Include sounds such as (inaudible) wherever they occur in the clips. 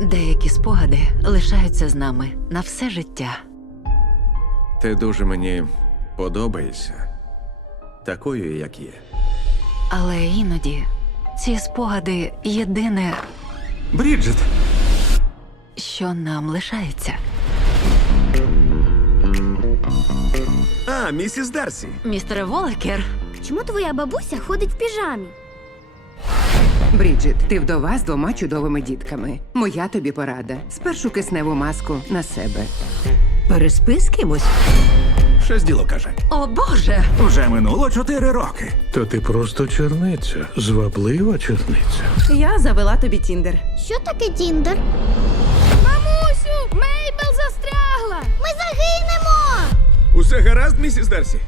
Деякі спогади лишаються з нами на все життя. Ти дуже мені подобаєшся такою, як є. Але іноді ці спогади єдине, Бріджит! що нам лишається. А, місіс Дарсі. Містере Волекер. Чому твоя бабуся ходить в піжамі? Бріджит, ти вдова з двома чудовими дітками. Моя тобі порада. Спершу кисневу маску на себе. Переспи з кимось. Щось діло каже. О Боже! Уже минуло чотири роки. То ти просто черниця, зваблива черниця. Я завела тобі Тіндер. Що таке Тіндер? Мамусю! Мейбл застрягла! Ми загинемо! Усе гаразд, місіс Дерсі?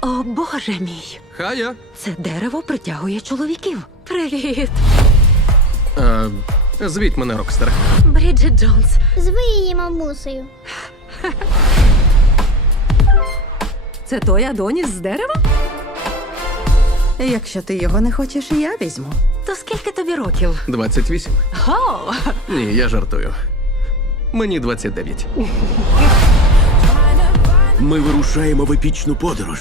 О Боже мій! Хая! Це дерево притягує чоловіків. Привіт! Е, звіть мене Рокстер. Бріджит Джонс. Зви її мамусею. Це той Адоніс з дерева? Якщо ти його не хочеш, я візьму. То скільки тобі років? 28. Гоу! Ні, я жартую. Мені 29. Ми вирушаємо в епічну подорож.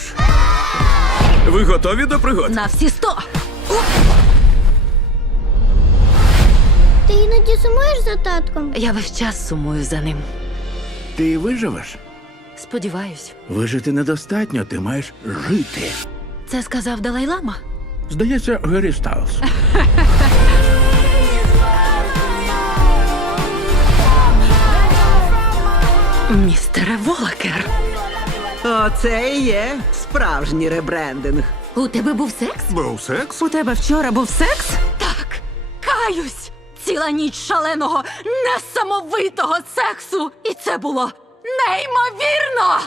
Ви готові до пригод? На всі сто! Ти сумуєш за татком? Я весь час сумую за ним. Ти виживеш? Сподіваюсь. Вижити недостатньо, ти маєш жити. Це сказав Далай-Лама? Здається, Гері Стайлз. (laughs) Містере Волакер. Оце і є справжній ребрендинг. У тебе був секс? Був секс? У тебе вчора був секс? Так. Каюсь. Ціла ніч шаленого, несамовитого сексу. І це було неймовірно.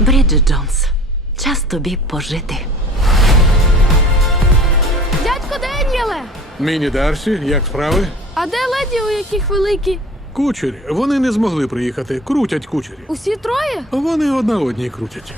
Бріджит Джонс. Час тобі пожити. Дядько Деніеле! Міні Дарсі, як справи? А де леді, у яких великі? Кучері. Вони не змогли приїхати. Крутять кучері. Усі троє? Вони одна одній крутять.